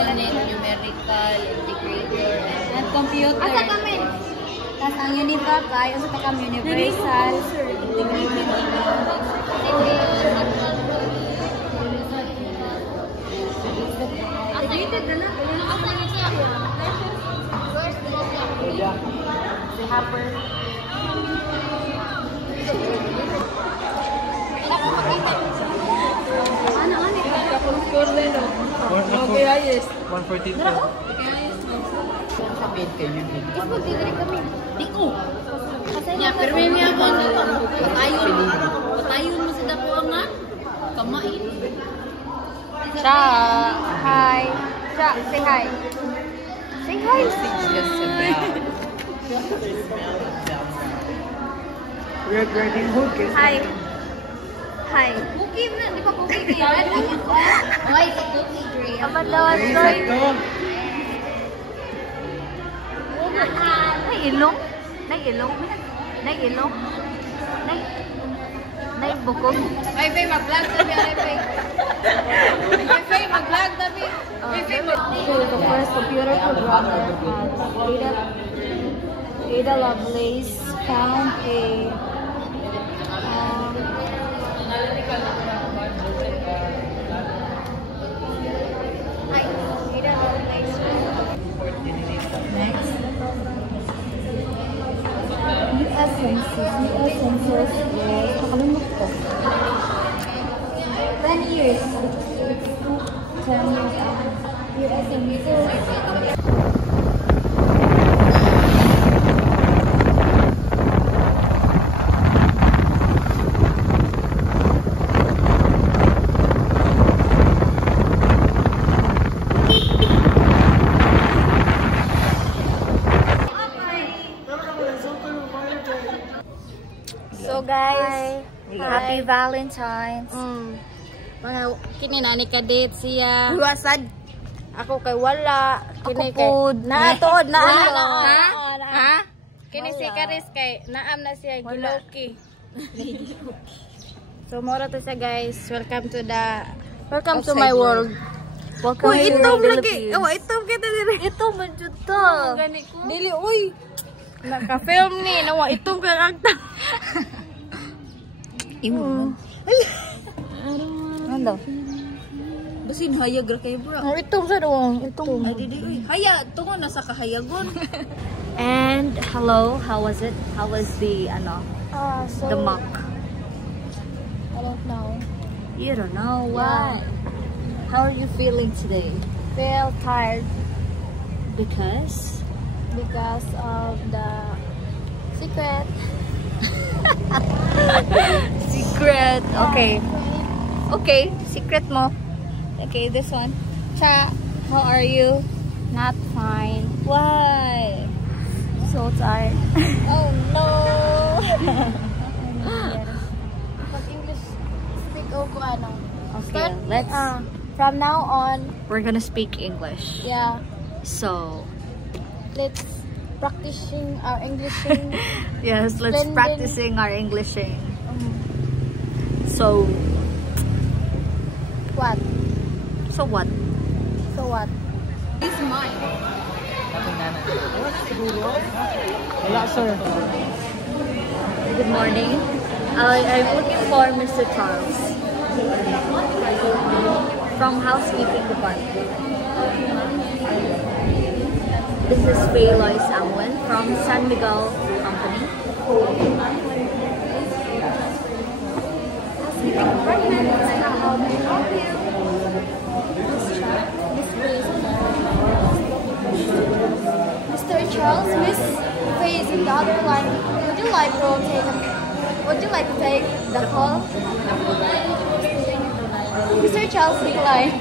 electronic, numerical, integrator, and computer. Asa kami? Tapos ang Univac ay usa ka kami universal, integrated na. Si Hopper. Pero may mga patayon mo sa dako nga kamain. Cha, hi. Cha, say hi. Say hi. We're grabbing hook. Hi. Hi. Cookie na, di ba cookie? Why the cookie tray? Apa daw soy? Nay ilong? Nay ilong? Nay ilong? Nay bukog? Ay, Faye, mag-vlog tabi. Ay, Faye, mag-vlog tabi. So, the first computer programmer Ada Lovelace found a next. US Census is nakalimot ko. 10 years. 10 years after US Census. So guys, happy Valentine's. Mga kininani ka date siya. Wasad. Ako kay wala. Kini kay naatod na ano. Ha? Kini si Karis kay naam na siya giloki. So mora to siya guys. Welcome to my world. Welcome Uy, to itom the lagi. Philippines. Oh, itom kita diri. Ito man jud to. Gani ko. Dili uy. Naka-film ni nawa itom ka kagta. Imo. Ano? Basin hayag ra kay bro. Oh, itom sa doon. Itom. Ay didi uy. Haya tungo na sa kahayagon. And hello, how was it? How was the the mock? I don't know. You don't know why. How are you feeling today? Feel tired Because of the secret. secret. Okay. Okay, secret mo. Okay, this one. Cha, how are you? Not fine. Why? So tired. Oh no. Pag English speak ko ano. Okay, let's From now on, we're gonna speak English. yeah, So, let's practicing our English. yes, let's Blending. practicing our Englishing. So, What? so what? So what? It's mine. Wala, sir. Good morning. I'm looking for Mr. Charles from housekeeping department. This is Faye Lois Angwen from San Miguel Company. Housekeeping department. How may I help you? Mr. Charles, Miss Faye is in the other line. Would you like to take the call? Mr. Charles decline.